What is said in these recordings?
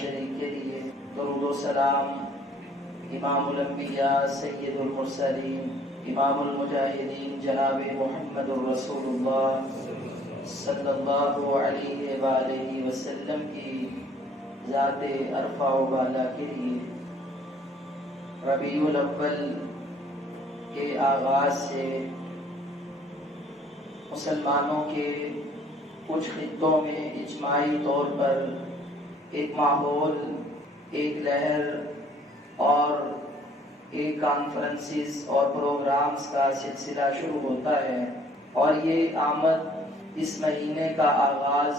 شریک کے لیے درود و سلام امام الانبیاء سید المرسلین امام المجاہدین جناب محمد الرسول اللہ صلی اللہ علیہ وآلہ وسلم کی ذات عرفہ و بالا کے لیے ربیع الاول کے آغاز سے مسلمانوں کے کچھ خطوں میں اجتماعی طور پر ایک ماحول، ایک لہر اور ایک کانفرنسز اور پروگرامز کا سلسلہ شروع ہوتا ہے، اور یہ آمد اس مہینے کا آغاز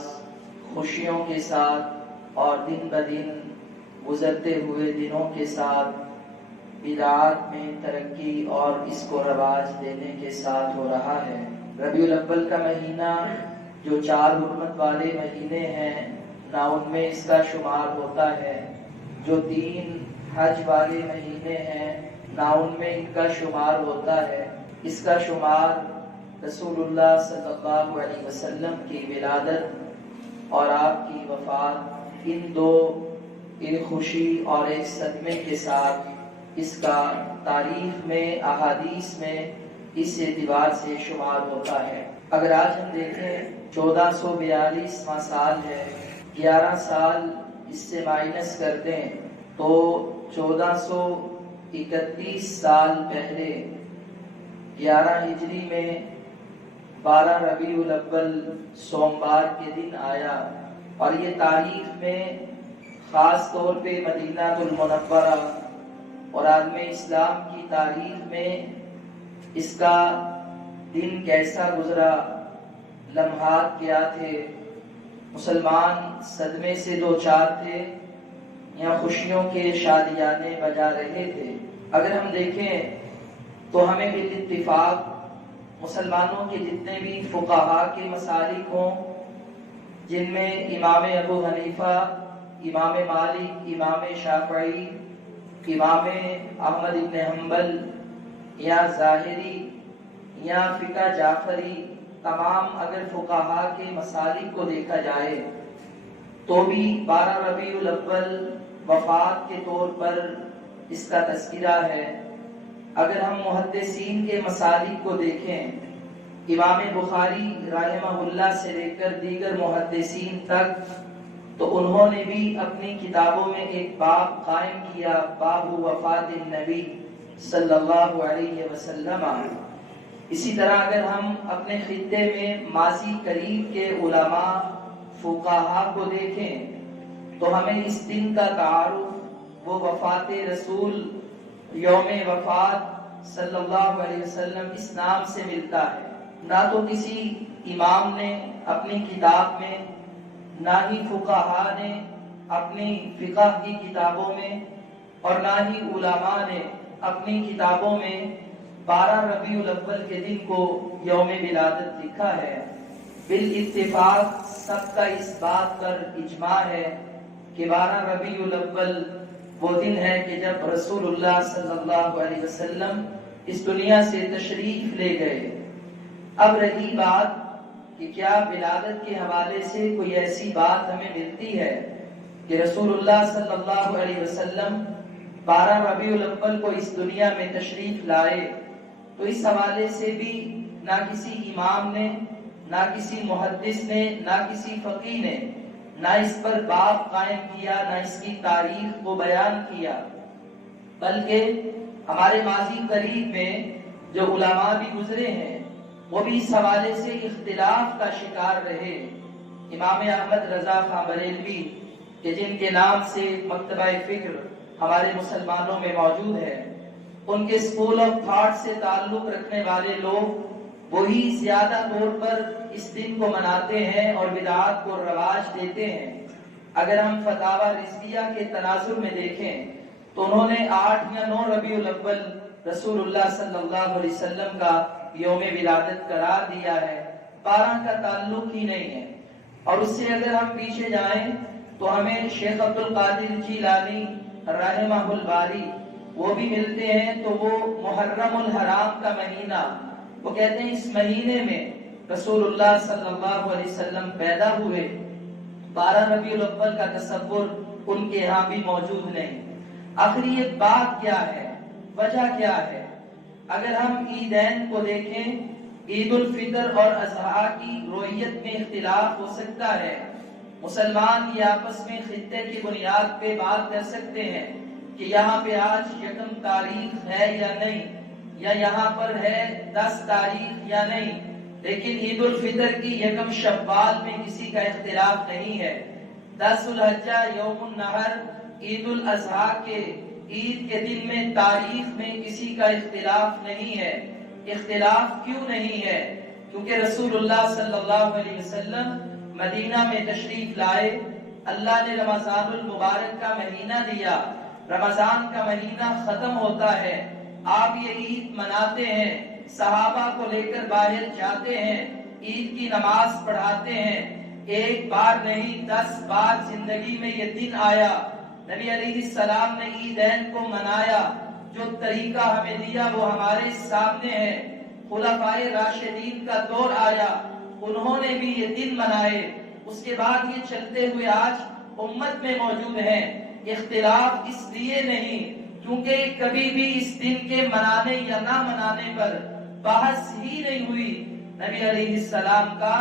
خوشیوں کے ساتھ اور دن بدن گزرتے ہوئے دنوں کے ساتھ بدعات میں ترقی اور اس کو رواج دینے کے ساتھ ہو رہا ہے۔ ربیع الاول کا مہینہ جو 4 حرمت والے مہینے ہیں نہ ان میں اس کا شمار ہوتا ہے، جو 3 حج والے مہینے ہیں نہ ان میں ان کا شمار ہوتا ہے، اس کا شمار رسول اللہ صلی اللہ علیہ وسلم کی ولادت اور آپ کی وفات، ان دو ایک خوشی اور ایک صدمے کے ساتھ اس کا تاریخ میں احادیث میں اس اعتبار سے شمار ہوتا ہے۔ اگر آج ہم دیکھیں 1442واں سال ہے، 11 سال اس سے مائنس کر دیں تو 1431 سال پہلے 11 ہجری میں 12 ربیع الاول سوموار کے دن آیا، اور یہ تاریخ میں خاص طور پہ مدینہ المنورہ اور عالم اسلام کی تاریخ میں اس کا دن کیسا گزرا، لمحات کیا تھے، مسلمان صدمے سے دوچار تھے یا خوشیوں کے شادیانے بجا رہے تھے۔ اگر ہم دیکھیں تو ہمیں بالاتفاق مسلمانوں کے جتنے بھی فقہاء کے مسالک ہوں، جن میں امام ابو حنیفہ، امام مالک، امام شافعی، امام احمد بن حنبل یا ظاہری یا فقہ جعفری، تمام اگر فقہاء کے مسالک کو دیکھا جائے تو بھی 12 ربیع الاول وفات کے طور پر اس کا تذکرہ ہے۔ اگر ہم محدثین کے مسالک کو دیکھیں، امام بخاری رحمہ اللہ سے لے کر دیگر محدثین تک، تو انہوں نے بھی اپنی کتابوں میں ایک باب قائم کیا، باب وفات النبی صلی اللہ علیہ وسلم۔ اسی طرح اگر ہم اپنے خطے میں ماضی قریب کے علماء فقہاء کو دیکھیں تو ہمیں اس دن کا تعارف وہ وفات رسول، یوم وفات صلی اللہ علیہ وسلم اس نام سے ملتا ہے۔ نہ تو کسی امام نے اپنی کتاب میں، نہ ہی فقہاء نے اپنی فقہ کی کتابوں میں، اور نہ ہی علماء نے اپنی کتابوں میں 12 ربیع الاول کے دن کو یوم ولادت لکھا ہے۔ بالاتفاق سب کا اس بات پر اجماع ہے کہ 12 ربیع الاول وہ دن ہے کہ جب رسول اللہ صلی اللہ علیہ وسلم اس دنیا سے تشریف لے گئے۔ اب رہی بات کہ کیا ولادت کے حوالے سے کوئی ایسی بات ہمیں ملتی ہے کہ رسول اللہ صلی اللہ علیہ وسلم 12 ربیع الاول کو اس دنیا میں تشریف لائے؟ تو اس حوالے سے بھی نہ کسی امام نے، نہ کسی محدث نے، نہ کسی فقیہ نے نہ اس پر باب قائم کیا، نہ اس کی تاریخ کو بیان کیا، بلکہ ہمارے ماضی قریب میں جو علماء بھی گزرے ہیں وہ بھی اس حوالے سے اختلاف کا شکار رہے۔ امام احمد رضا خان بریلوی کہ جن کے نام سے مکتبہ فکر ہمارے مسلمانوں میں موجود ہے، ان کے اسکول آف تھاٹ سے تعلق رکھنے والے لوگ وہی زیادہ طور پر اس دن کو مناتے ہیں اور بدعات کو رواج دیتے ہیں۔ اگر ہم فتاوی رضویہ کے تناظر میں دیکھیں تو انہوں نے 8 یا 9 ربیع الاول رسول اللہ صلی اللہ علیہ وسلم کا یوم ولادت قرار دیا ہے، 12 کا تعلق ہی نہیں ہے۔ اور اس سے اگر ہم پیچھے جائیں تو ہمیں شیخ عبد القادر جیلانی رحمہ الباری وہ بھی ملتے ہیں، تو وہ محرم الحرام کا مہینہ، وہ کہتے ہیں اس مہینے میں رسول اللہ صلی اللہ علیہ وسلم پیدا ہوئے۔ 12 ربیع الاول کا تصور ان کے ہاں بھی موجود نہیں۔ آخر یہ بات کیا ہے، وجہ کیا ہے؟ اگر ہم عیدین کو دیکھیں، عید الفطر اور اضحیٰ کی رویت میں اختلاف ہو سکتا ہے۔ مسلمان یہ آپس میں خطے کی بنیاد پہ بات کر سکتے ہیں کہ یہاں پہ آج یکم تاریخ ہے یا نہیں، یا یہاں پر ہے 10 تاریخ یا نہیں، لیکن عید الفطر کی یکم شوال میں کسی کا اختلاف نہیں ہے۔ 10 ذو الحجہ یوم النحر عید الاضحیٰ کے عید کے دن میں تاریخ میں کسی کا اختلاف نہیں ہے۔ اختلاف کیوں نہیں ہے؟ کیونکہ رسول اللہ صلی اللہ علیہ وسلم مدینہ میں تشریف لائے، اللہ نے رمضان المبارک کا مہینہ دیا، رمضان کا مہینہ ختم ہوتا ہے، آپ یہ عید مناتے ہیں، صحابہ کو لے کر باہر جاتے ہیں، عید کی نماز پڑھاتے ہیں۔ ایک بار نہیں 10 بار زندگی میں یہ دن آیا، نبی علیہ السلام نے عیدین کو منایا، جو طریقہ ہمیں دیا وہ ہمارے سامنے ہے۔ خلفائے راشدین کا دور آیا، انہوں نے بھی یہ دن منائے، اس کے بعد یہ چلتے ہوئے آج امت میں موجود ہیں۔ اختلاف اس لیے نہیں کیونکہ کبھی بھی اس دن کے منانے یا نہ منانے پر بحث ہی نہیں ہوئی، نبی علیہ السلام کا،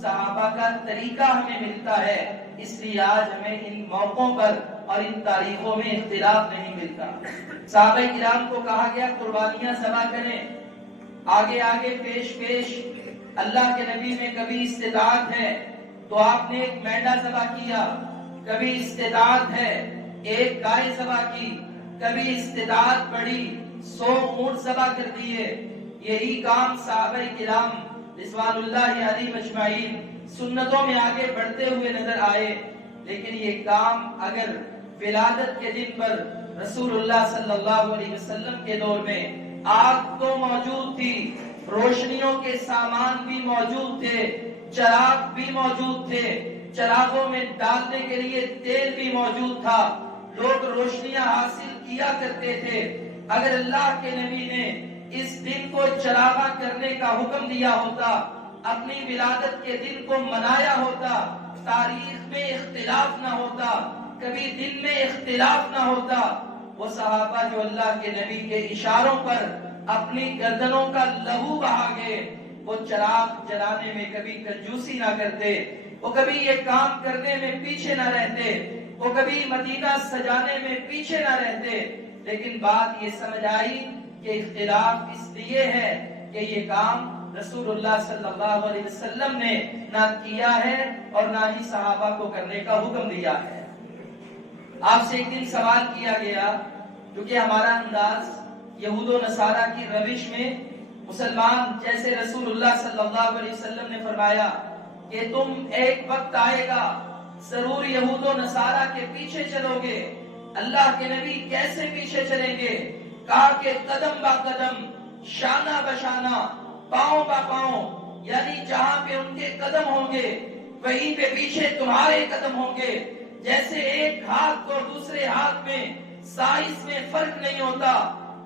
صحابہ کا طریقہ ہمیں ملتا ہے، اس لیے آج ہمیں ان موقعوں پر اور ان تاریخوں میں اختلاف نہیں ملتا۔ صحابہ کرام کو کہا گیا قربانیاں ذبح کریں، آگے آگے پیش پیش، اللہ کے نبی میں کبھی استطاعت ہے تو آپ نے ایک مینڈا ذبح کیا، کبھی استطاعت ہے ایک گائے ذبح کی، کبھی استطاعت بڑھی 100 اونٹ ذبح کر دیے۔ یہی کام صحابہ کرام رضوان اللہ علیہم اجمعین سنتوں میں آگے بڑھتے ہوئے نظر آئے، لیکن یہ کام اگر ولادت کے دن پر رسول اللہ صلی اللہ علیہ وسلم کے دور میں آگ تو موجود تھی، روشنیوں کے سامان بھی موجود تھے، چراغ بھی موجود تھے، چراغوں میں ڈالنے کے لیے تیل بھی موجود تھا، لوگ روشنیاں حاصل کیا کرتے تھے۔ اگر اللہ کے نبی نے اس دن کو چراغاں کرنے کا حکم دیا ہوتا، اپنی ولادت کے دن کو منایا ہوتا، تاریخ میں اختلاف نہ ہوتا، کبھی دن میں اختلاف نہ ہوتا، وہ صحابہ جو اللہ کے نبی کے اشاروں پر اپنی گردنوں کا لہو بہا گئے، وہ چراغ جلانے میں کبھی کنجوسی نہ کرتے، وہ کبھی یہ کام کرنے میں پیچھے نہ رہتے، وہ کبھی مدینہ سجانے میں پیچھے نہ رہتے، لیکن بات یہ سمجھ آئی کہ اختلاف اس لیے ہے کہ یہ کام رسول اللہ صلی اللہ علیہ وسلم نے نہ کیا ہے اور نہ ہی صحابہ کو کرنے کا حکم دیا ہے۔ آپ سے ایک دن سوال کیا گیا، کیونکہ ہمارا انداز یہود و نصارہ کی روش میں مسلمان جیسے رسول اللہ صلی اللہ علیہ وسلم نے فرمایا کہ تم ایک وقت آئے گا ضرور یہود و نصارہ کے پیچھے چلو گے۔ اللہ کے نبی کیسے پیچھے چلیں گے؟ کہا کہ قدم با قدم، شانہ بشانہ، پاؤں با پاؤں، یعنی جہاں پہ ان کے قدم ہوں گے وہیں پہ پیچھے تمہارے قدم ہوں گے۔ جیسے ایک ہاتھ کو دوسرے ہاتھ میں سائز میں فرق نہیں ہوتا،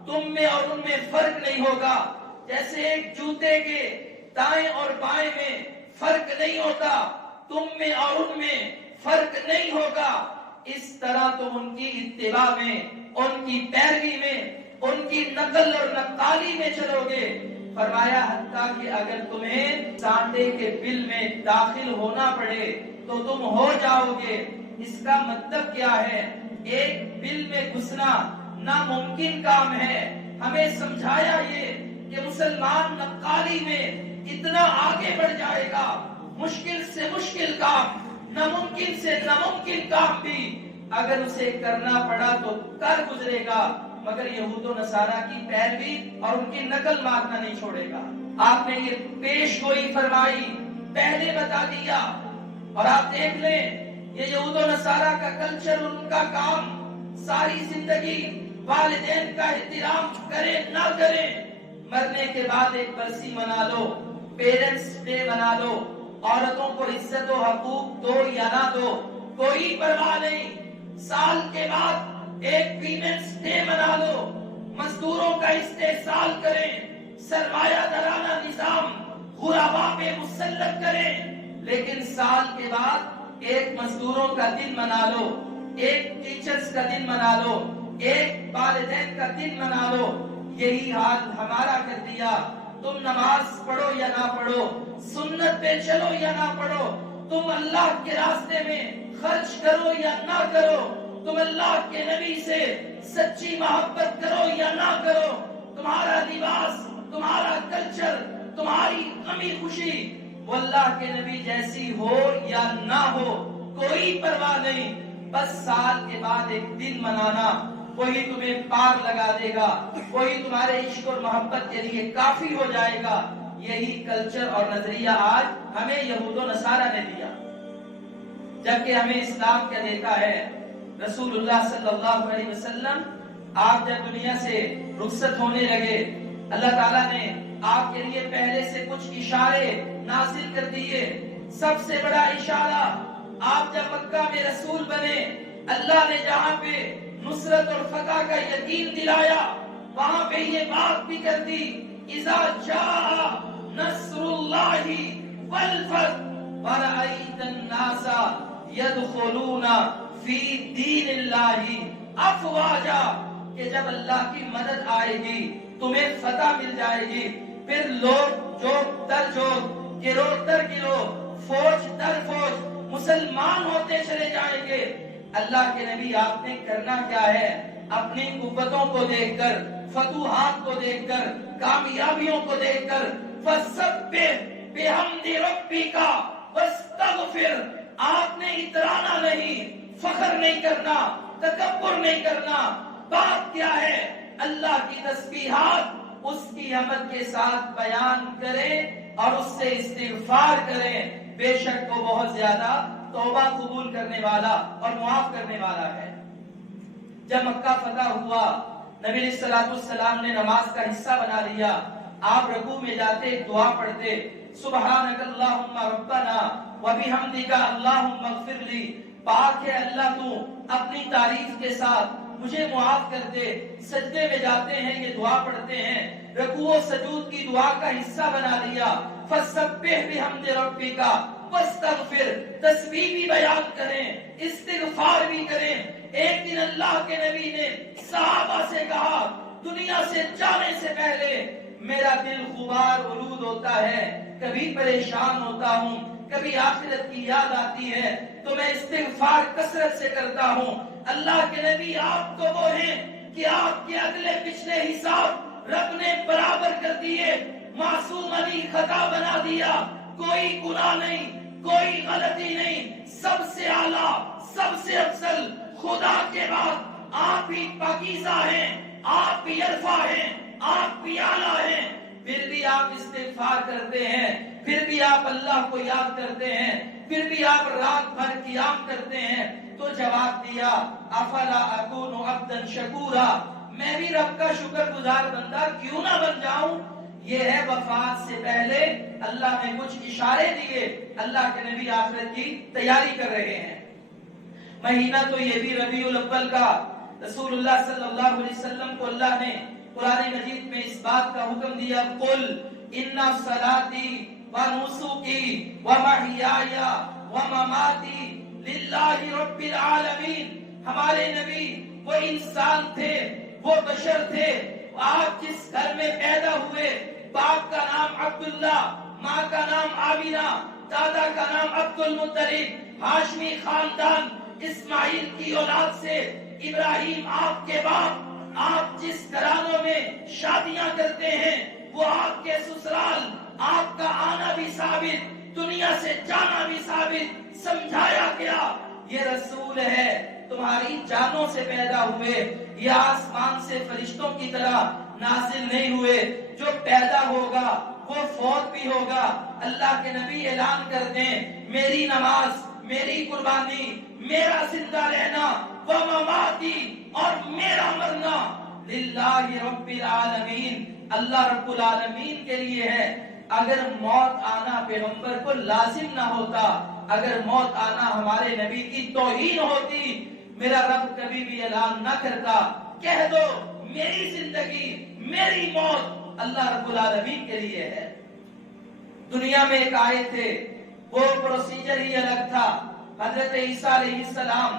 تم میں اور ان میں فرق نہیں ہوگا۔ جیسے ایک جوتے کے دائیں اور بائیں میں فرق نہیں ہوتا، تم میں اور ان میں فرق نہیں ہوگا۔ اس طرح تم ان کی اتباع میں، ان کی پیروی میں، ان کی نقل اور نقالی میں چلو گے۔ فرمایا حتیٰ کہ اگر تمہیں سانڈے کے بل میں داخل ہونا پڑے تو تم ہو جاؤ گے۔ اس کا مطلب کیا ہے؟ ایک بل میں گھسنا ناممکن کام ہے۔ ہمیں سمجھایا یہ کہ مسلمان نقالی میں اتنا آگے بڑھ جائے گا، مشکل سے مشکل کام، ناممکن سے ناممکن کام بھی اگر اسے کرنا پڑا تو کر گزرے گا، مگر یہود و نصارہ کی پیروی اور ان کی نقل مارنا نہیں چھوڑے گا۔ آپ نے یہ پیش گوئی فرمائی، پہلے بتا دیا، اور آپ دیکھ لیں یہ یہود و نصارہ کا کلچر، ان کا کام ساری زندگی والدین کا احترام کریں نہ کریں، مرنے کے بعد ایک برسی منا لو، پیرنٹس ڈے منا لو، عورتوں کو عزت و حقوق دو یا نہ دو، کوئی پرواہ نہیں، سال کے بعد ایک ویمنس ڈے منا لو، مزدوروں کا استحصال کریں، سرمایہ دارانہ نظام غربا پہ مسلط کریں، لیکن سال کے بعد ایک مزدوروں کا دن منا لو، ایک ٹیچرز کا دن منا لو، ایک والدین کا دن منا لو۔ یہی حال ہمارا کر دیا۔ تم نماز پڑھو یا نہ پڑھو، سنت پہ چلو یا نہ پڑھو، تم اللہ کے راستے میں خرچ کرو یا نہ کرو، تم اللہ کے نبی سے سچی محبت کرو یا نہ کرو، تمہارا لباس، تمہارا کلچر، تمہاری غمی خوشی وہ اللہ کے نبی جیسی ہو یا نہ ہو، کوئی پرواہ نہیں۔ بس سال کے بعد ایک دن منانا، وہی تمہیں پار لگا دے گا، وہی تمہارے عشق اور محبت کے لیے کافی ہو جائے گا۔ یہی کلچر اور نظریہ آج ہمیں یہود و نصارہ نے دیا، جبکہ ہمیں اسلام کیا دیتا ہے۔ رسول اللہ صلی اللہ علیہ وسلم آپ جب دنیا سے رخصت ہونے لگے، اللہ تعالیٰ نے آپ کے لیے پہلے سے کچھ اشارے نازل کر دیے۔ سب سے بڑا اشارہ، آپ جب مکہ میں رسول بنے، اللہ نے جہاں پہ نصرت اور فتح کا یقین دلایا، وہاں پہ یہ بات بھی کر دی، اذا جاء نصر اللہ والفتح ورأیت الناس یدخلون فی دین اللہ افواجا، کہ جب اللہ کی مدد آئے گی، تمہیں فتح مل جائے گی، پھر لوگ جوگ در جوگ، گروہ در گروہ، فوج در فوج مسلمان ہوتے چلے جائیں گے۔ اللہ کے نبی آپ نے کرنا کیا ہے؟ اپنی قوتوں کو دیکھ کر، فتوحات کو دیکھ کر، کامیابیوں کو دیکھ کر، فَسَبِّحْ بِحَمْدِ رَبِّكَ وَاسْتَغْفِرْ، آپ نے اترانا نہیں، فخر نہیں کرنا، تکبر نہیں کرنا۔ بات کیا ہے؟ اللہ کی تسبیحات اس کی حمد کے ساتھ بیان کریں اور اس سے استغفار کریں، بے شک وہ بہت زیادہ توبہ قبول کرنے والا اور معاف کرنے والا ہے۔ جب مکہ فتح ہوا، نبی علیہ الصلوۃ والسلام نے نماز کا حصہ بنا لیا۔ آپ رکوع میں جاتے دعا پڑھتے، سبحانک اللہم ربنا وبحمدک اللہم اغفر لی، پاک ہے اللہ تو اپنی تعریف کے ساتھ مجھے معاف کر دے۔ سجدے میں جاتے ہیں، یہ دعا پڑھتے ہیں، رکوع و سجود کی دعا کا حصہ بنا لیا۔ فَسَبِّحْ بِحَمْدِ رَبِّكَ وَاسْتَغْفِرْ، تسبیح بھی بیان کریں، استغفار بھی کریں۔ ایک دن اللہ کے نبی نے صحابہ سے کہا، دنیا سے جانے سے پہلے میرا دل غبار آلود ہوتا ہے، کبھی پریشان ہوتا ہوں، کبھی آخرت کی یاد آتی ہے تو میں استغفار کثرت سے کرتا ہوں۔ اللہ کے نبی آپ تو وہ ہیں کہ آپ کے اگلے پچھلے حساب رب نے برابر کر دیے، معصوم علی خطا بنا دیا، کوئی گناہ نہیں، کوئی غلطی نہیں، سب سے اعلیٰ، سب سے افضل، خدا کے بعد آپ ہی پاکیزہ ہیں، آپ ہی عرفہ ہیں، آپ بھی اعلیٰ ہیں، پھر بھی آپ استغفار کرتے ہیں، پھر بھی آپ اللہ کو یاد کرتے ہیں، پھر بھی آپ رات بھر قیام کرتے ہیں۔ تو جواب دیا، افلا اکون عبدا شکورا، میں بھی رب کا شکر گزار بندہ کیوں نہ بن جاؤں۔ یہ ہے وفات سے پہلے اللہ نے کچھ اشارے دیے، اللہ کے نبی آخرت کی تیاری کر رہے ہیں۔ مہینہ تو یہ بھی ربیع الاول کا، رسول اللہ صلی اللہ علیہ وسلم کو اللہ نے قرآن مجید میں اس بات کا حکم دیا، قل ان صلاتی ونسکی ومحیای ومماتی للہ رب العالمین۔ ہمارے نبی وہ انسان تھے، وہ بشر تھے۔ آپ جس گھر میں پیدا ہوئے، باپ کا نام عبداللہ، ماں کا نام آمینہ، دادا کا نام عبد المطلب، ہاشمی خاندان، اسماعیل کی اولاد سے ابراہیم آپ کے باپ۔ آپ جس گھرانوں میں شادیاں کرتے ہیں وہ آپ کے سسرال، آپ کا آنا بھی ثابت، دنیا سے جانا بھی ثابت، سمجھایا گیا یہ رسول ہے، تمہاری جانوں سے پیدا ہوئے، یہ آسمان سے فرشتوں کی طرح نازل نہیں ہوئے، جو پیدا ہوگا وہ فوت بھی ہوگا۔ اللہ کے نبی اعلان کر دیں، میری نماز، میری قربانی، میرا زندہ رہنا، ومماتی، اور میرا مرنا، للہ رب العالمین، اللہ رب العالمین کے لیے ہے۔ اگر موت آنا پیغمبر کو لازم نہ ہوتا، اگر موت آنا ہمارے نبی کی توہین ہوتی، میرا رب کبھی بھی اعلان نہ کرتا، کہہ دو میری زندگی، میری موت اللہ رب العالمین کے لیے ہے۔ دنیا میں ایک آئے تھے، وہ پروسیجر ہی الگ تھا۔ حضرت عیسیٰ علیہ السلام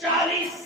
40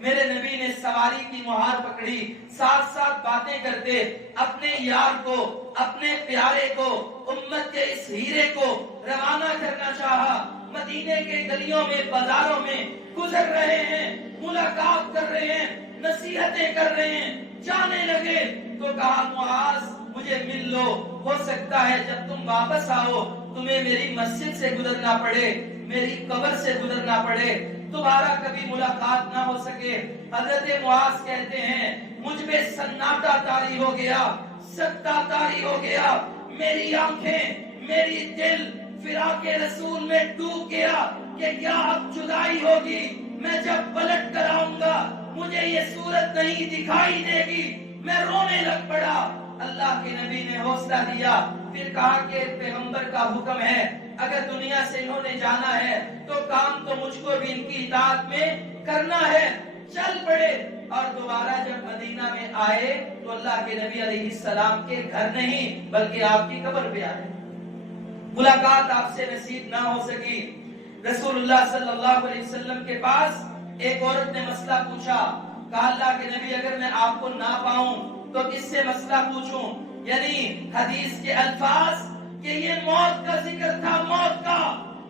میرے نبی نے سواری کی مہار پکڑی، ساتھ ساتھ باتیں کرتے اپنے یار کو، اپنے پیارے کو، امت کے اس ہیرے کو روانہ کرنا چاہا۔ مدینے کے گلیوں میں، بازاروں میں گزر رہے ہیں، ملاقات کر رہے ہیں، نصیحتیں کر رہے ہیں، جانے لگے تو کہا معاذ مجھے مل لو، ہو سکتا ہے جب تم واپس آؤ تمہیں میری مسجد سے گزرنا پڑے، میری قبر سے گزرنا پڑے، دوبارہ کبھی ملاقات نہ ہو سکے۔ حضرت معاذ کہتے ہیں مجھ پہ سناٹا طاری ہو گیا، سکتہ طاری ہو گیا، میری آنکھیں، میری دل فراق رسول میں ڈوب گیا کہ کیا اب جدائی ہوگی، میں جب پلٹ کر آؤں گا مجھے یہ صورت نہیں دکھائی دے گی، میں رونے لگ پڑا۔ اللہ کے نبی نے حوصلہ دیا، پھر کہا کہ پیغمبر کا حکم ہے اگر دنیا سے انہوں نے جانا ہے تو کام تو مجھ کو بھی ان کی اطاعت میں کرنا ہے، چل پڑے۔ اور دوبارہ جب مدینہ میں آئے تو اللہ کے نبی علیہ السلام کے گھر نہیں بلکہ آپ کی قبر پہ آئے، ملاقات آپ سے نصیب نہ ہو سکی۔ رسول اللہ صلی اللہ علیہ وسلم کے پاس ایک عورت نے مسئلہ پوچھا، کہا اللہ کے نبی اگر میں آپ کو نہ پاؤں تو کس سے مسئلہ پوچھوں؟ یعنی حدیث کے الفاظ کہ یہ موت کا ذکر تھا، موت کا،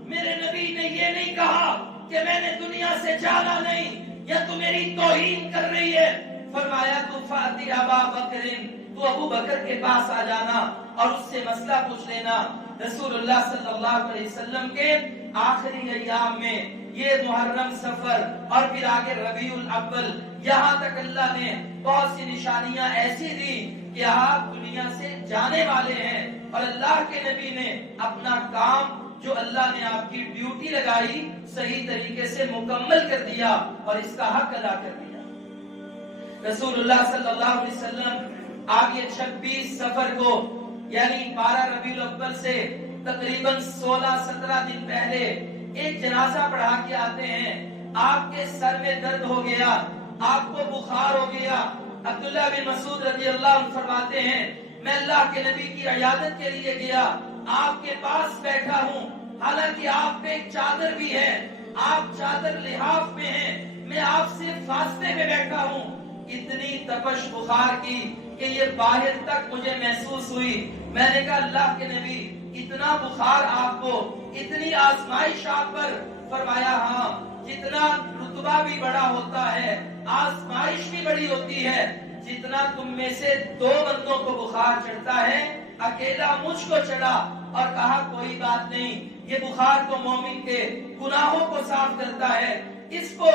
میرے نبی نے یہ نہیں کہا کہ میں نے دنیا سے جانا نہیں یا تو میری توہین کر رہی ہے، فرمایا تو فاتی ابا بکر، تو ابو بکر کے پاس آ جانا اور اس سے مسئلہ پوچھ لینا۔ رسول اللہ صلی اللہ علیہ وسلم کے آخری ایام میں یہ محرم، سفر اور پھر آگے ربیع الاول، یہاں تک اللہ نے بہت سی نشانیاں ایسی دی کہ آپ دنیا سے جانے والے ہیں، اور اللہ کے نبی نے اپنا کام جو اللہ نے آپ کی ڈیوٹی لگائی صحیح طریقے سے مکمل کر دیا اور اس کا حق ادا کر دیا۔ رسول اللہ صلی اللہ علیہ وسلم آپ یہ 26 سفر کو یعنی 12 ربیع الاول سے تقریباً 16-17 دن پہلے ایک جنازہ پڑھا کے آتے ہیں۔ آپ کے سر میں درد ہو گیا، آپ کو بخار ہو گیا۔ عبداللہ بن مسعود رضی اللہ عنہ فرماتے ہیں میں اللہ کے نبی کی عیادت کے لیے گیا، آپ کے پاس بیٹھا ہوں، حالانکہ آپ پہ ایک چادر بھی ہے، آپ چادر لحاف میں ہیں، میں آپ سے فاصلے میں بیٹھا ہوں۔ اتنی تپش بخار کی کہ یہ باہر تک مجھے محسوس ہوئی۔ میں نے کہا اللہ کے نبی اتنا بخار آپ کو، اتنی آزمائش آپ پر؟ فرمایا ہاں، جتنا رتبہ بھی بڑا ہوتا ہے آزمائش بھی بڑی ہوتی ہے، جتنا تم میں سے 2 بندوں کو بخار چڑھتا ہے اکیلا مجھ کو چڑھا۔ اور کہا کوئی بات نہیں، یہ بخار تو مومن کے گناہوں کو صاف کرتا ہے، اس کو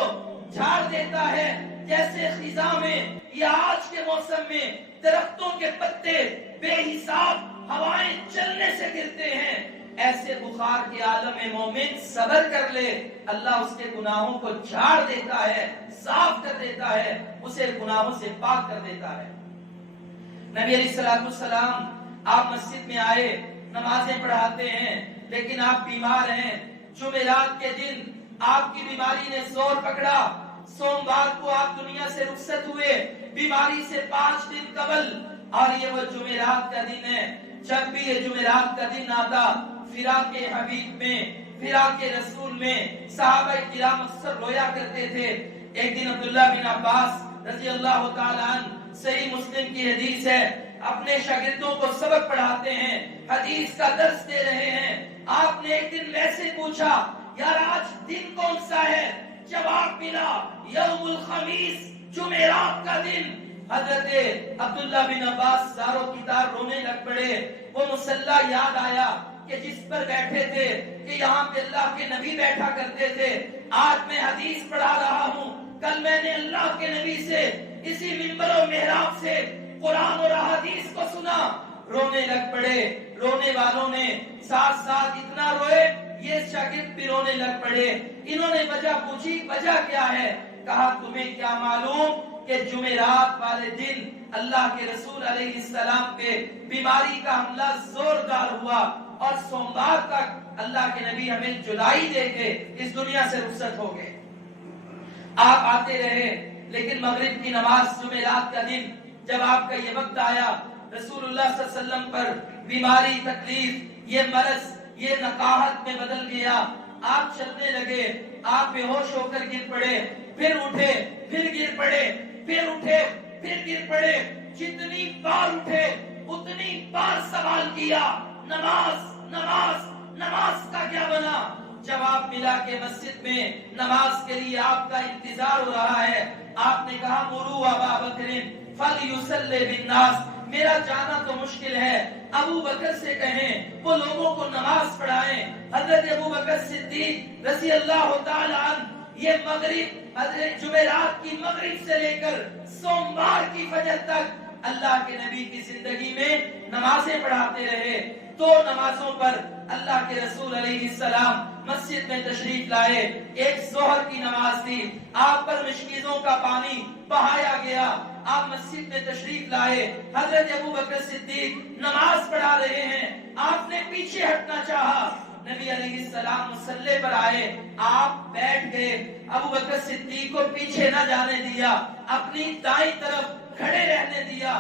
جھاڑ دیتا ہے، جیسے خزاں میں یا آج کے موسم میں درختوں کے پتے بے حساب ہوائیں چلنے سے گرتے ہیں، ایسے بخار کے عالم میں مومن صبر کر لے، اللہ اس کے گناہوں کو جھاڑ دیتا ہے، صاف کر دیتا ہے، اسے گناہوں سے پاک کر دیتا ہے۔ نبی علیہ السلام آپ مسجد میں آئے، نمازیں پڑھاتے ہیں، لیکن آپ بیمار ہیں۔ جمعرات کے دن آپ کی بیماری نے زور پکڑا، سوموار کو آپ دنیا سے رخصت ہوئے بیماری سے 5 دن قبل، اور یہ وہ جمعرات کا دن ہے۔ جب بھی یہ جمعرات کا دن آتا، فراق حبیب میں، فراق رسول میں صحابہ کرام اکثر رویا کرتے تھے۔ ایک دن عبداللہ بن عباس رضی اللہ تعالیٰ عنہ، صحیح مسلم کی حدیث ہے، اپنے شاگردوں کو سبق پڑھاتے ہیں، حدیث کا درس دے رہے ہیں۔ آپ نے ایک دن ویسے پوچھا یار آج دن کون سا ہے؟ جواب ملا یوم الخمیس، جمعرات کا دن۔ حضرت عبداللہ بن عباس زاروں کی طرح رونے لگ پڑے۔ وہ مصلی یاد آیا کہ جس پر بیٹھے تھے کہ یہاں پہ اللہ کے نبی بیٹھا کرتے تھے، آج میں حدیث پڑھا رہا ہوں، کل میں نے اللہ کے نبی سے اسی منبر و محراب سے قرآن اور حدیث کو سنا۔ رونے لگ پڑے۔ رونے والوں نے ساتھ ساتھ اتنا روئے، یہ شاگرد بھی رونے لگ پڑے۔ انہوں نے وجہ پوچھی، وجہ کیا ہے؟ کہا تمہیں کیا معلوم کہ جمعرات والے دن اللہ کے رسول علیہ السلام پہ بیماری کا حملہ زوردار ہوا، اور سوموار تک اللہ کے نبی ہمیں جدائی دے کے اس دنیا سے رخصت ہو گئے۔ آپ آتے رہے، لیکن مغرب کی نماز جمعرات کا دن جب آپ کا یہ وقت آیا، رسول اللہ صلی اللہ علیہ وسلم پر بیماری، تکلیف، یہ مرض، یہ نقاہت میں بدل گیا۔ آپ چلنے لگے، آپ بے ہوش ہو کر گر پڑے۔ پھر اٹھے پھر گر پڑے، پھر اٹھے پھر گر پڑے، جتنی بار اٹھے اتنی بار سوال کیا نماز نماز نماز کا کیا بنا؟ جواب ملا کہ مسجد میں نماز کے لیے آپ کا انتظار ہو رہا ہے۔ آپ نے کہا مرو ابا بکر فلیصلی بالناس، میرا جانا تو مشکل ہے، ابو بکر سے کہیں وہ لوگوں کو نماز پڑھائیں۔ حضرت ابو بکر صدیق رضی اللہ تعالی عنہ یہ مغرب، حضرت جمعرات کی مغرب سے لے کر سوموار کی فجر تک اللہ کے نبی کی زندگی میں نمازیں پڑھاتے رہے۔ دو نمازوں پر اللہ کے رسول علیہ السلام مسجد میں تشریف لائے۔ ایک ظہر کی نماز تھی، آپ پر مشکیزوں کا پانی بہایا گیا، آپ مسجد میں تشریف لائے، حضرت ابو بکر صدیق نماز پڑھا رہے ہیں، آپ نے پیچھے ہٹنا چاہا، نبی علیہ السلام مصلی پر آئے، آپ بیٹھ گئے، ابو بکر صدیق کو پیچھے نہ جانے دیا، اپنی دائیں طرف کھڑے رہنے دیا،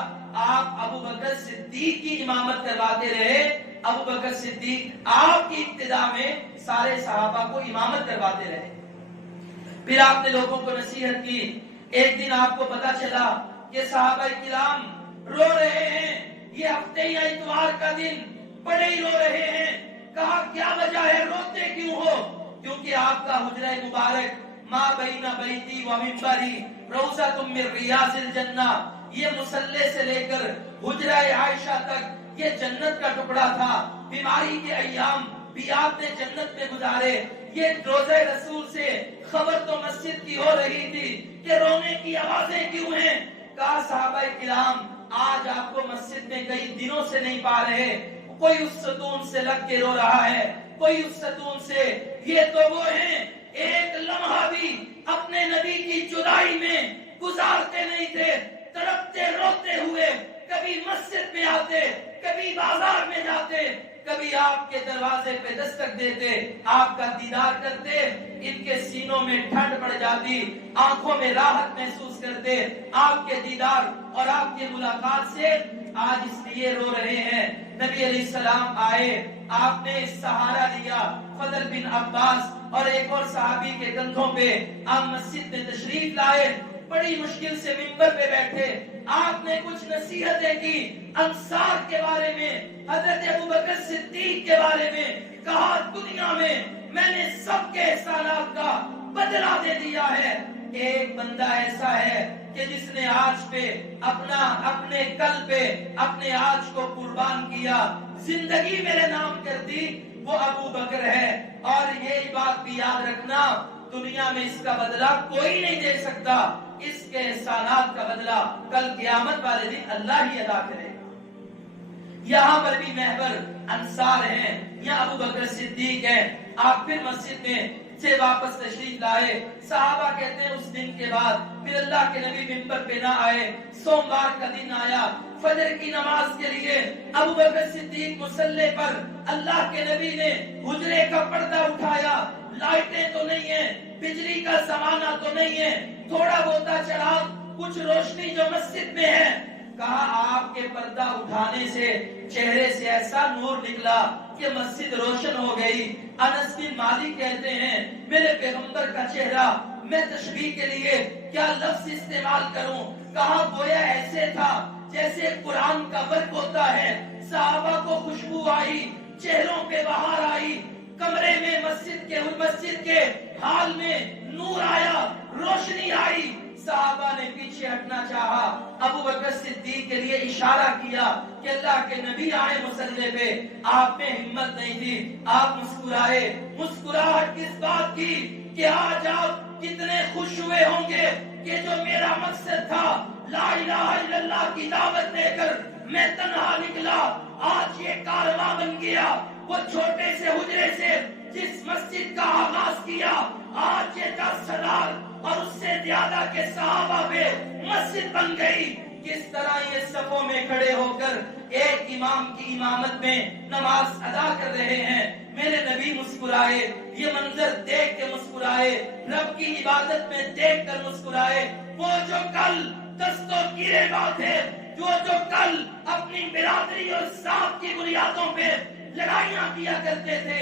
آپ ابو بکر صدیق کی امامت کرواتے رہے۔ ابو بکر صدیق آپ کی ابتدا میں سارے صحابہ کو امامت کرواتے رہے۔ پھر آپ نے لوگوں کو نصیحت کی۔ ایک دن آپ کو پتا چلا کہ صحابہ کرام رو رہے ہیں، یہ ہفتے یا اتوار کا دن بڑے ہی رو رہے ہیں۔ کہا کیا وجہ ہے، روتے کیوں ہو؟ کیونکہ آپ کا حجرہ مبارک ما بین بیتی و منبری روضۃ من ریاض الجنہ، یہ مصلی سے لے کر حجرہ عائشہ تک یہ جنت کا ٹکڑا تھا۔ بیماری کے ایام بھی آپ نے جنت میں گزارے۔ یہ روضہ رسول سے خبر تو مسجد کی ہو رہی تھی کہ رونے کی آوازیں کیوں ہیں؟ کہا صحابہ کرام آج آپ کو مسجد میں کئی دنوں سے نہیں پا رہے، کوئی اس ستون سے لگ کے رو رہا ہے، کوئی اس ستون سے، یہ تو وہ ہیں ایک لمحہ بھی اپنے نبی کی جدائی میں گزارتے نہیں تھے، تڑپتے روتے ہوئے کبھی مسجد میں آتے، کبھی بازار میں جاتے، کبھی آپ کے دروازے پہ دستک دیتے، آپ کا دیدار کرتے، ان کے سینوں میں ٹھنڈ پڑ جاتی، آنکھوں میں راحت محسوس کرتے، آپ کے دیدار اور آپ کے ملاقات سے آج اس لیے رو رہے ہیں۔ نبی علیہ السلام آئے، آپ نے سہارا لیا، فضل بن عباس اور ایک اور صحابی کے کندھوں پہ آپ مسجد میں تشریف لائے، بڑی مشکل سے منبر پہ بیٹھے، آپ نے کچھ نصیحتیں کی انصار کے بارے میں، حضرت ابوبکر صدیق کے بارے میں، کہا دنیا میں نے سب کے احسانات کا بدلہ دے دیا ہے، ایک بندہ ایسا ہے کہ جس نے آج پہ اپنے کل پہ اپنے آج کو قربان کیا، زندگی میرے نام کر دی، وہ ابو بکر ہے۔ اور یہ بات بھی یاد رکھنا، دنیا میں اس کا بدلہ کوئی نہیں دے سکتا، اس کے احسانات کا بدلہ کل قیامت والے دن اللہ ہی ادا کرے گا۔ یہاں پر بھی محور انصار ہیں یا ابو بکر صدیق ہیں۔ آپ پھر مسجد میں سے واپس تشریف لائے، صحابہ کہتے ہیں اس دن کے بعد پھر اللہ کے نبی منبر پہ نہ آئے، سوموار کا دن آیا، فجر کی نماز کے لیے ابو بکر صدیق مصلی پر، اللہ کے نبی نے حجرے کا پردہ اٹھایا، لائٹیں تو نہیں ہیں، بجلی کا زمانہ تو نہیں ہے، تھوڑا بہت چراغ کچھ روشنی جو مسجد میں ہے، کہا آپ کے پردہ اٹھانے سے چہرے سے ایسا نور نکلا کہ مسجد روشن ہو گئی۔ انس بن مالک کہتے ہیں میرے پیغمبر کا چہرہ، میں تشبیہ کے لیے کیا لفظ استعمال کروں، کہا گویا ایسے تھا جیسے قرآن کا ورق ہوتا ہے، صحابہ کو خوشبو آئی، چہروں پہ بہار آئی، کمرے میں مسجد کے حال میں نور آیا، روشنی آئی، صحابہ نے پیچھے ہٹنا چاہا، ابو بکر صدیق کے لیے اشارہ کیا کہ اللہ کے نبی آئے مصلی پہ، آپ میں ہمت نہیں تھی، آپ مسکرائے، مسکراہٹ کس بات کی کہ آج آپ کتنے خوش ہوئے ہوں گے کہ جو میرا مقصد تھا لا الہ الا اللہ کی دعوت دے کر میں تنہا نکلا، آج یہ کارواں بن گیا، وہ چھوٹے سے حجرے سے جس مسجد کا آغاز کیا، آج یہ 10,000 اور اس سے زیادہ کے صحابہ پہ مسجد بن گئی۔ کس طرح یہ صفوں میں کھڑے ہو کر ایک امام کی امامت میں نماز ادا کر رہے ہیں، میرے نبی مسکرائے، یہ منظر دیکھ کے مسکرائے، رب کی عبادت میں دیکھ کر مسکرائے، وہ جو کل دست و گریباں تھے، جو کل اپنی برادری اور ذات کی بنیادوں پہ لڑائیاں کیا کرتے تھے،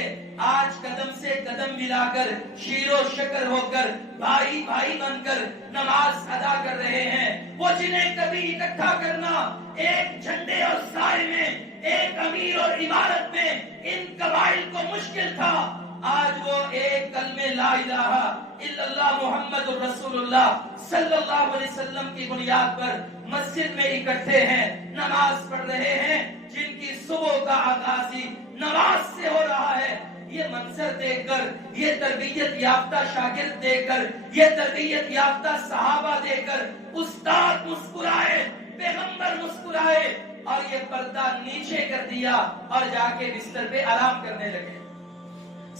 آج قدم سے قدم ملا کر شیر و شکر ہو کر بھائی بھائی بن کر نماز ادا کر رہے ہیں۔ وہ جنہیں کبھی اکٹھا کرنا ایک جھنڈے اور سائے میں، ایک امیر اور عمارت میں ان قبائل کو مشکل تھا، آج وہ ایک کلمہ لا الہ الا اللہ محمد الرسول اللہ صلی اللہ علیہ وسلم کی بنیاد پر مسجد میں اکٹھے ہیں، نماز پڑھ رہے ہیں، جن کی صبح کا آغاز ہی نماز سے ہو رہا ہے۔ یہ منظر دیکھ کر، یہ تربیت یافتہ شاگرد دیکھ کر، یہ تربیت یافتہ صحابہ دیکھ کر استاد مسکرائے، پیغمبر مسکرائے اور یہ پردہ نیچے کر دیا اور جا کے بستر پہ آرام کرنے لگے۔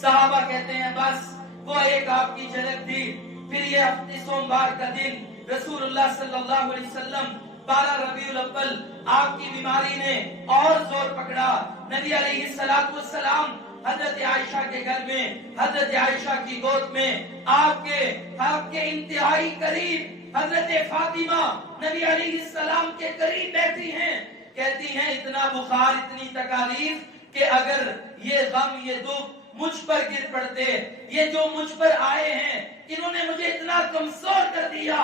صحابہ کہتے ہیں بس وہ ایک آپ کی جھلک تھی۔ پھر یہ ہفتے سوموار کا دن رسول اللہ صلی اللہ علیہ وسلم 12 ربیع الاول آپ کی بیماری نے اور زور پکڑا۔ نبی علیہ السلام حضرت عائشہ کے گھر میں، حضرت عائشہ کی گود میں، آپ کے انتہائی قریب حضرت فاطمہ نبی علیہ السلام کے قریب بیٹھی ہیں، کہتی ہیں اتنا بخار، اتنی تکالیف کہ اگر یہ غم، یہ دکھ مجھ پر گر پڑتے، یہ جو مجھ پر آئے ہیں انہوں نے مجھے اتنا کمزور کر دیا،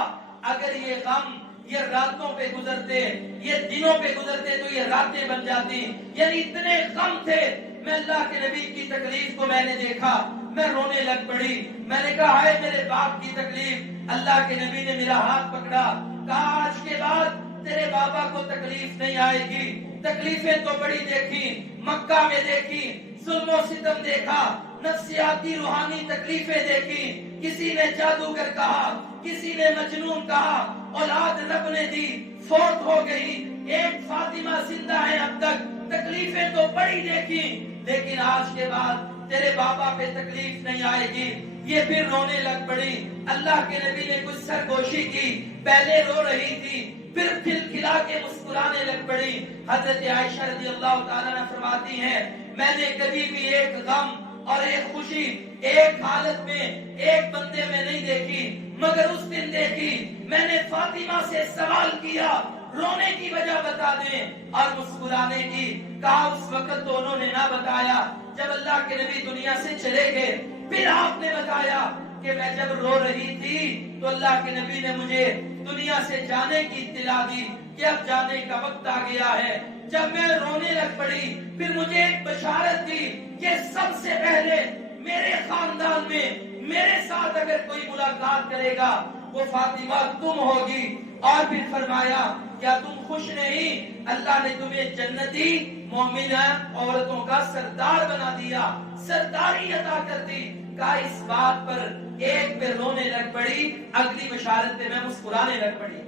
اگر یہ غم یہ راتوں پہ گزرتے، یہ دنوں پہ گزرتے تو یہ راتیں بن جاتی، یعنی اتنے غم تھے۔ میں اللہ کے نبی کی تکلیف کو میں نے دیکھا، میں رونے لگ پڑی، میں نے کہا ہے میرے باپ کی تکلیف۔ اللہ کے نبی نے میرا ہاتھ پکڑا، کہا آج کے بعد تیرے بابا کو تکلیف نہیں آئے گی۔ تکلیفیں تو بڑی دیکھی، مکہ میں دیکھی، ظلم و ستم دیکھا، نفسیاتی روحانی تکلیفیں دیکھی، کسی نے جادوگر کہا، کسی نے مجنون کہا، اولاد رب نے دی، فوت ہو گئی، ایک فاطمہ زندہ ہے اب تک، تکلیفیں تو بڑی دیکھی، لیکن آج کے بعد تیرے بابا پہ تکلیف نہیں آئے گی۔ یہ پھر رونے لگ پڑی۔ اللہ کے نبی نے کچھ سرگوشی کی، پہلے رو رہی تھی، پھر کھلا کے مسکرانے لگ پڑی۔ حضرت عائشہ رضی اللہ تعالیٰ عنہ فرماتی ہیں میں نے کبھی بھی ایک غم اور ایک خوشی ایک حالت میں ایک بندے میں نہیں دیکھی، مگر اس دن دیکھی۔ میں نے فاطمہ سے سوال کیا رونے کی وجہ بتا دیں اور مسکرانے کی، کہا اس وقت تو انہوں نے نہ بتایا، جب اللہ کے نبی دنیا سے چلے گئے پھر آپ نے بتایا کہ میں جب رو رہی تھی تو اللہ کے نبی نے مجھے دنیا سے جانے کی اطلاع دی کہ اب جانے کا وقت آ گیا ہے۔ جب میں رونے لگ پڑی پھر مجھے ایک بشارت دی کہ سب سے پہلے میرے خاندان میں میرے ساتھ اگر کوئی ملاقات کرے گا وہ فاطمہ تم ہوگی، اور پھر فرمایا کیا تم خوش نہیں؟ اللہ نے تمہیں جنتی مومنہ عورتوں کا سردار بنا دیا، سرداری عطا کر دی۔ کہا اس بات پر ایک پہ رونے لگ پڑی، اگلی بشارت پہ میں مسکرانے لگ پڑی۔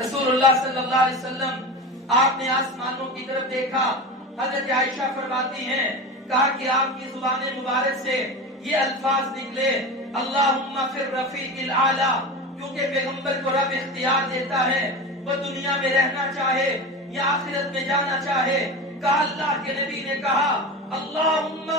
رسول اللہ صلی اللہ علیہ وسلم آپ نے آسمانوں کی طرف دیکھا، حضرت عائشہ فرماتی ہیں کہا کہ آپ کی زبان مبارک سے یہ الفاظ نکلے اللہم فی الرفیق الاعلی، کیونکہ پیغمبر کو رب اختیار دیتا ہے وہ دنیا میں رہنا چاہے یا آخرت میں جانا چاہے۔ کہا اللہ کے نبی نے کہا اللہم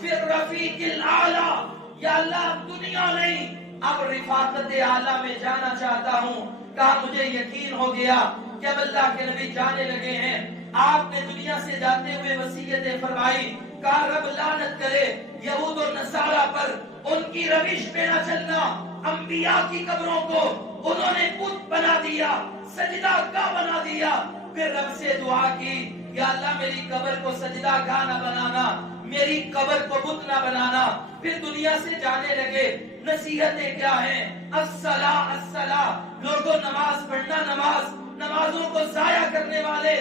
فی الرفیق الاعلی، یا اللہ دنیا نہیں اب رفاقت اعلی میں جانا چاہتا ہوں۔ کہا مجھے یقین ہو گیا کہ اب اللہ کے نبی جانے لگے ہیں۔ آپ نے دنیا سے جاتے ہوئے وصیتیں فرمائی، کہا رب لعنت کرے یہود و نصارہ پر، ان کی روش پہ نہ چلنا، انبیاء کی قبروں کو انہوں نے بت بنا دیا، سجدہ گاہ بنا دیا۔ پھر رب سے دعا کی یا اللہ میری قبر کو سجدہ گاہ نہ بنانا، میری قبر کو بت نہ بنانا۔ پھر دنیا سے جانے لگے۔ نصیحتیں کیا ہیں؟ الصلاۃ الصلاۃ، لوگوں نماز پڑھنا، نمازوں کو ضائع کرنے والے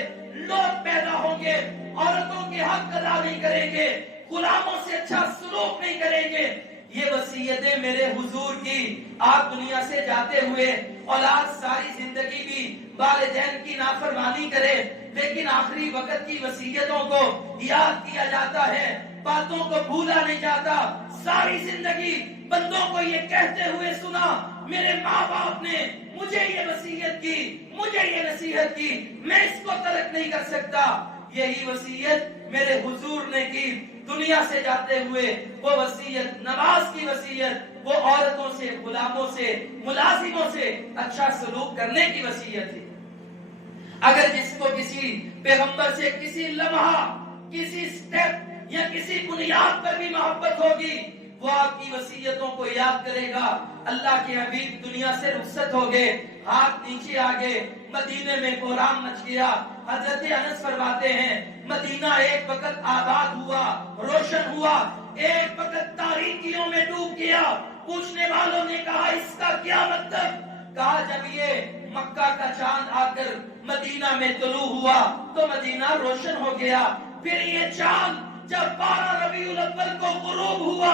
لوگ پیدا ہوں گے، عورتوں کے حق ادا نہیں کریں گے، غلاموں سے اچھا سلوک نہیں کریں گے۔ یہ وصیتیں میرے حضور کی، آپ دنیا سے جاتے ہوئے اولاد ساری زندگی بھی والدین کی نافرمانی کرے، لیکن آخری وقت کی وصیتوں کو یاد کیا جاتا ہے، باتوں کو بھولا نہیں جاتا۔ ساری زندگی بندوں کو یہ کہتے ہوئے سنا میرے ماں باپ نے مجھے یہ وصیت کی، مجھے یہ نصیحت کی، میں اس کو ترک نہیں کر سکتا۔ یہی وصیت میرے حضور نے کی دنیا سے جاتے ہوئے، وہ وصیت نماز کی وصیت، وہ عورتوں سے، غلاموں سے، ملازموں سے اچھا سلوک کرنے کی وصیت تھی۔ اگر جس کو کسی پیغمبر سے کسی لمحہ کسی سٹیپ یا کسی بنیاد پر بھی محبت ہوگی، وہ آپ کی وصیتوں کو یاد کرے گا۔ اللہ کے حبیب دنیا سے رخصت ہو گئے، ہاتھ نیچے آ گئے، مدینے میں کوہرام مچ گیا۔ حضرت انس فرماتے ہیں مدینہ ایک وقت آباد ہوا، روشن ہوا، ایک وقت تاریکیوں میں ڈوب گیا۔ پوچھنے والوں نے کہا اس کا کیا مطلب؟ کہا جب یہ مکہ کا چاند آ کر مدینہ میں طلوع ہوا تو مدینہ روشن ہو گیا، پھر یہ چاند جب 12 ربیع الاول کو غروب ہوا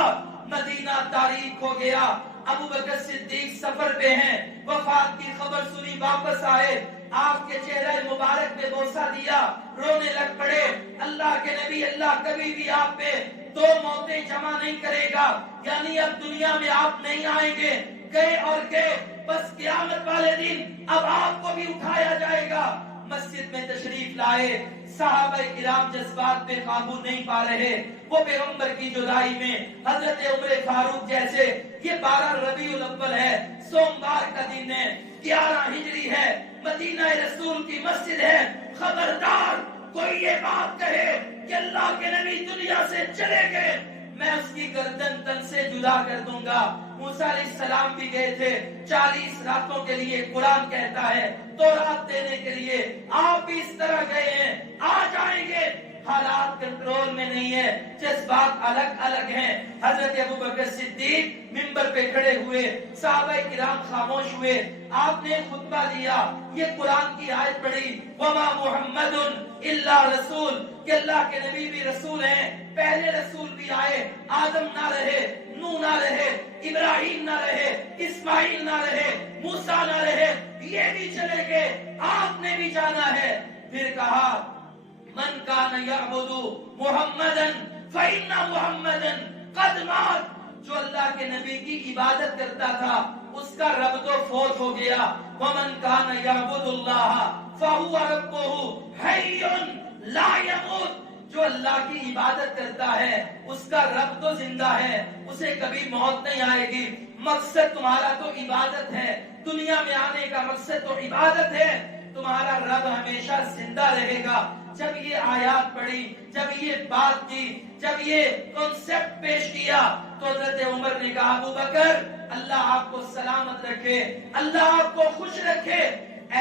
مدینہ تاریک ہو گیا۔ ابو بکر صدیق سفر پہ ہیں، وفات کی خبر سنی، واپس آئے، آپ کے چہرے مبارک پہ بوسہ دیا، رونے لگ پڑے۔ اللہ کے نبی، اللہ کبھی بھی آپ پہ 2 موتیں جمع نہیں کرے گا، یعنی اب دنیا میں آپ نہیں آئیں گے، گئے اور گئے، بس قیامت والے دن اب آپ کو بھی اٹھایا جائے گا۔ مسجد میں تشریف لائے، صحابہ کرام جذبات پہ قابو نہیں پا رہے، وہ پیغمبر کی جدائی میں حضرت عمر فاروق جیسے، یہ 12 ربیع الاول ہے، سوموار کا دن ہے، 11 ہجری ہے، مدینہ رسول کی مسجد ہے، خبردار کوئی یہ بات کہے کہ اللہ کے نبی دنیا سے چلے گئے، میں اس کی گردن تن سے جدا کر دوں گا۔ موسیٰ علیہ السلام بھی گئے تھے 40 راتوں کے لیے، قرآن کہتا ہے تورات دینے کے لیے، آپ بھی اس طرح گئے ہیں، آ جائیں گے۔ حالات کنٹرول میں نہیں ہے، جذبات الگ الگ ہیں۔ حضرت ابو بکر صدیق منبر پہ کھڑے ہوئے، صحابہ کرام خاموش ہوئے، آپ نے خطبہ دیا، یہ قرآن کی آیت پڑھی، وما محمد الا رسول، کہ اللہ کے نبی بھی رسول ہیں، پہلے رسول بھی آئے، آدم نہ رہے، نوح نہ رہے، ابراہیم نہ رہے، اسماعیل نہ رہے، موسیٰ نہ رہے، یہ بھی چلے گئے، آپ نے بھی جانا ہے۔ پھر کہا من کان یعبد محمدا فإن محمدا قد مات، جو اللہ کے نبی کی عبادت کرتا تھا اس کا رب تو فوت ہو گیا۔ ومن کان یعبد اللہ فهو ربہ حی لا یموت، جو اللہ کی عبادت کرتا ہے اس کا رب تو زندہ ہے، اسے کبھی موت نہیں آئے گی۔ مقصد تمہارا تو عبادت ہے، دنیا میں آنے کا مقصد تو عبادت ہے، تمہارا رب ہمیشہ زندہ رہے گا۔ جب یہ آیات پڑھی، جب یہ بات کی، جب یہ کنسپٹ پیش کیا تو حضرت عمر نے کہا ابو بکر اللہ آپ کو سلامت رکھے، اللہ آپ کو خوش رکھے۔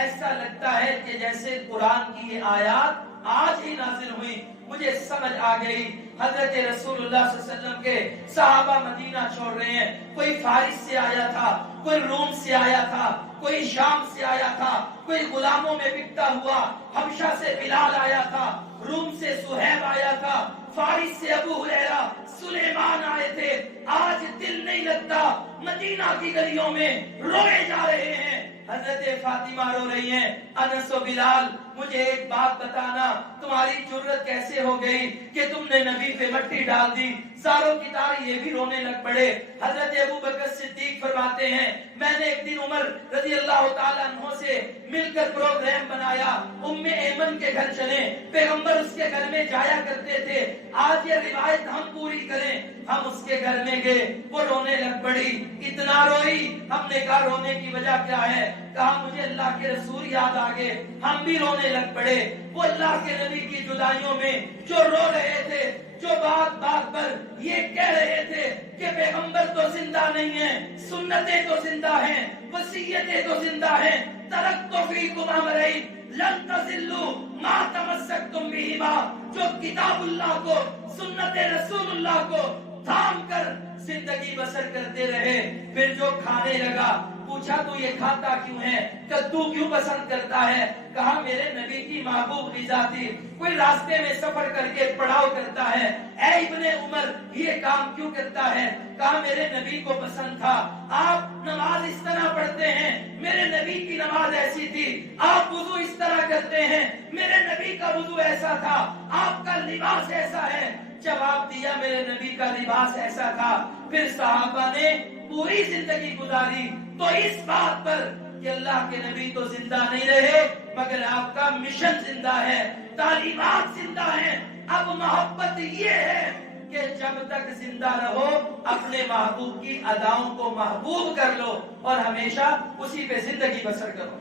ایسا لگتا ہے کہ جیسے قرآن کی یہ آیات آج ہی نازل ہوئی، مجھے سمجھ آ گئی۔ حضرت رسول اللہ صلی اللہ علیہ وسلم کے صحابہ مدینہ چھوڑ رہے ہیں، کوئی فارس سے آیا تھا، کوئی روم سے آیا تھا، کوئی شام سے آیا تھا، کوئی غلاموں میں بکتا ہوا، حبشہ سے بلال آیا تھا، روم سے سہیب آیا تھا، فارس سے ابو ہریرہ، سلیمان آئے تھے۔ آج دل نہیں لگتا، مدینہ کی گلیوں میں روئے جا رہے ہیں، حضرت فاطمہ رو رہی ہیں، انس و بلال مجھے ایک بات بتانا، تمہاری جرت کیسے ہو گئی کہ تم نے نبی پہ مٹی ڈال دی؟ ساروں کی تاری یہ بھی رونے لگ پڑے۔ حضرت ابو بکر صدیق فرماتے ہیں میں نے ایک دن عمر رضی اللہ تعالیٰ عنہ سے مل کر پروگرام بنایا، ام ایمن کے گھر چلیں، پیغمبر اس کے گھر میں جایا کرتے تھے، آج یہ روایت ہم پوری کریں۔ ہم اس کے گھر میں گئے، وہ رونے لگ پڑی، اتنا روئی، ہم نے کہا رونے کی وجہ کیا ہے؟ کہا مجھے اللہ کے رسول یاد آ گئے، ہم بھی رونے لگ پڑے۔ وہ اللہ کے نبی کی جدائیوں میں جو رو رہے تھے، جو بات بات پر یہ کہہ رہے تھے کہ پیغمبر تو زندہ نہیں ہیں، سنتیں تو زندہ ہیں، وصیتیں تو زندہ ہیں، ترکت فیکم امرین لن تضلوا ما تمسکتم بہما، جو کتاب اللہ کو، سنت رسول اللہ کو تھام کر زندگی بسر کرتے رہے۔ پھر جو کھانے لگا، پوچھا تو یہ کھاتا کیوں ہے؟ کدو کیوں پسند کرتا ہے؟ کہا میرے نبی کی محبوب غذا تھی۔ کوئی راستے میں سفر کر کے پڑاؤ کرتا ہے، اے ابن عمر یہ کام کیوں کرتا ہے؟ کہا میرے نبی کو پسند تھا، آپ نماز اس طرح پڑھتے ہیں، میرے نبی کی نماز ایسی تھی، آپ وضو اس طرح کرتے ہیں، میرے نبی کا وضو ایسا تھا، آپ کا لباس ایسا ہے۔ جواب دیا میرے نبی کا لباس ایسا تھا۔ پھر صحابہ نے پوری زندگی گزاری تو اس بات پر کہ اللہ کے نبی تو زندہ نہیں رہے مگر آپ کا مشن زندہ ہے، تعلیمات زندہ ہیں۔ اب محبت یہ ہے کہ جب تک زندہ رہو اپنے محبوب کی اداؤں کو محبوب کر لو اور ہمیشہ اسی پہ زندگی بسر کرو۔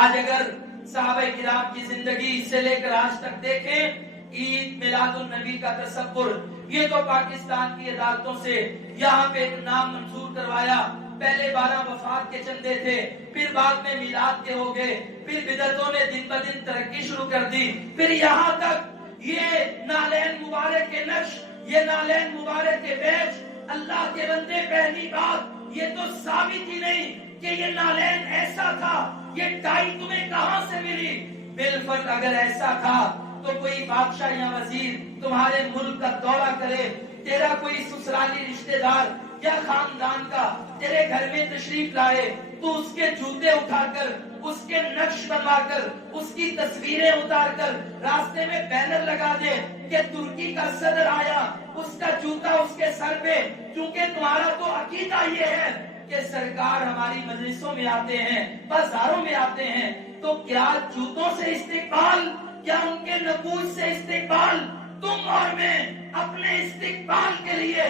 آج اگر صحابہ کرام کی زندگی سے لے کر آج تک دیکھیں، عید میلاد میلاد النبی کا تصور، یہ تو پاکستان کی عدالتوں سے یہاں پہ ایک نام منظور کروایا. پہلے 12 وفات کے چندے تھے، پھر بعد میں میلاد کے ہو گئے، پھر بدعتوں نے دن بدن ترقی شروع کر دی، پھر یہاں تک یہ نالین مبارک کے نقش، یہ نالین مبارک کے بیچ. اللہ کے بندے، پہلی بات یہ تو ثابت ہی نہیں کہ یہ نالین ایسا تھا. یہ ٹائی تمہیں کہاں سے ملی؟ بالفرض اگر ایسا تھا تو کوئی بادشاہ یا وزیر تمہارے ملک کا دورہ کرے، تیرا کوئی سسرالی رشتہ دار یا خاندان کا تیرے گھر میں تشریف لائے، تو اس کے جوتے اٹھا کر، اس کے نقش بنوا کر، اس کی تصویریں اتار کر راستے میں بینر لگا دے کہ ترکی کا صدر آیا، اس کا جوتا اس کے سر پہ. کیونکہ تمہارا تو عقیدہ یہ ہے کہ سرکار ہماری مجلسوں میں آتے ہیں، بازاروں میں آتے ہیں، تو کیا جوتوں سے استقبال، کیا ان کے نقوش سے استقبال؟ تم اور میں اپنے استقبال کے لیے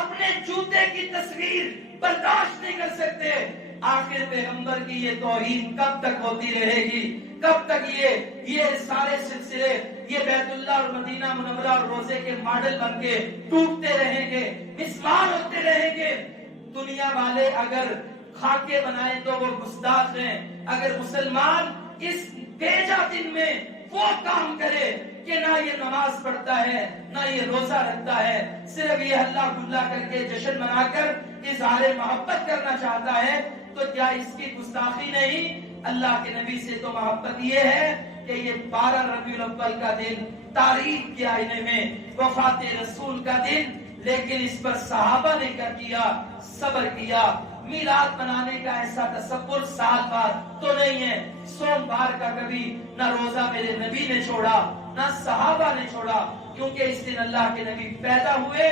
اپنے جوتے کی تصویر برداشت نہیں کر سکتے. آخر پیغمبر کی یہ توہین کب تک ہوتی رہے گی؟ کب تک یہ سارے سلسلے، یہ بیت اللہ اور مدینہ منورہ اور روزے کے ماڈل بن کے ٹوٹتے رہیں گے، مسمار ہوتے رہیں گے؟ دنیا والے اگر خاکے بنائیں تو وہ گستاخ ہیں. اگر مسلمان اس بیجا دن میں وہ کام کرے کہ نہ یہ نماز پڑھتا ہے، نہ یہ روزہ رکھتا ہے، صرف یہ ہلا گلا کر کے جشن منا کر اظہار محبت کرنا چاہتا ہے، تو کیا اس کی گستاخی نہیں؟ اللہ کے نبی سے تو محبت یہ ہے کہ یہ 12 ربیع الاول کا دن تاریخ کے آئینے میں وفات رسول کا دن، لیکن اس پر صحابہ نے کیا کیا؟ صبر کیا. میلاد منانے کا ایسا تصور سال بعد تو نہیں ہے. سوموار کا کبھی نہ روزہ میرے نبی نے چھوڑا، نہ صحابہ نے چھوڑا، کیونکہ اس دن اللہ کے نبی پیدا ہوئے.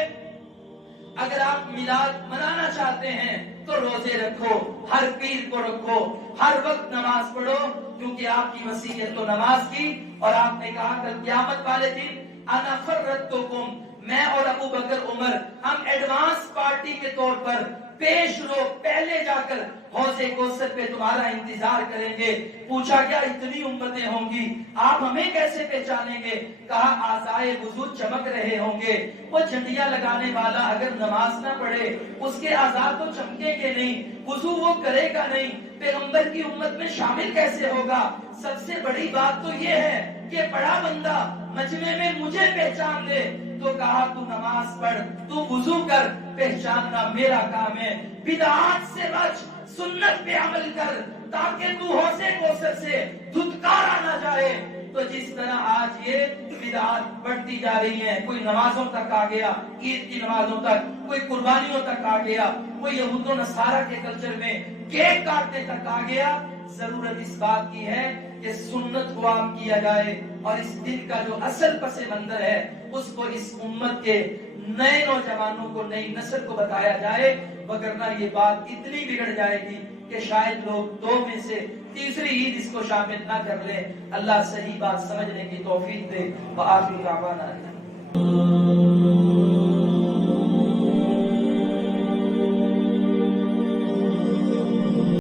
اگر آپ میلاد منانا چاہتے ہیں تو روزے رکھو، ہر پیر کو رکھو، ہر وقت نماز پڑھو، کیونکہ آپ کی وصیت تو نماز کی. اور آپ نے کہا کل قیامت والے دن انا فرتکم، میں اور ابو بکر عمر، ہم ایڈوانس پارٹی کے طور پر پیش رو پہلے جا کر حوض کوثر پہ تمہارا انتظار کریں گے. پوچھا کیا اتنی امتیں ہوں گی، آپ ہمیں کیسے پہچانیں گے؟ کہا اعضائے وضو چمک رہے ہوں گے. وہ جھنڈیاں لگانے والا اگر نماز نہ پڑھے اس کے اعضاء تو چمکیں گے نہیں، وضو وہ کرے گا نہیں، پیغمبر کی امت میں شامل کیسے ہوگا؟ سب سے بڑی بات تو یہ ہے کہ بڑا بندہ مجمع میں مجھے پہچان دے. تو کہا تو نماز پڑھ، تو وضو کر، پہچاننا میرا کام ہے. بدعات سے بچ، سنت پہ عمل کر، تاکہ تو حوض کوثر سے دھتکارا نہ جائے. تو جس طرح آج یہ بدعات بڑھتی جا رہی ہیں، کوئی نمازوں تک آ گیا، عید کی نمازوں تک، کوئی قربانیوں تک آ گیا، کوئی یہود و نصارہ کے کلچر میں کیک کاٹنے تک آ گیا. ضرورت اس بات کی ہے کہ سنت کو عام کیا جائے، اور اس دن کا جو اصل پس منظر ہے اس کو اس امت کے نئے نوجوانوں کو، نئی نسل کو بتایا جائے، وگرنہ یہ بات اتنی بگڑ جائے گی کہ شاید لوگ 2 میں سے تیسری عید اس کو شامل نہ کر لیں. اللہ صحیح بات سمجھنے کی توفیق دے. وآخر دعوانا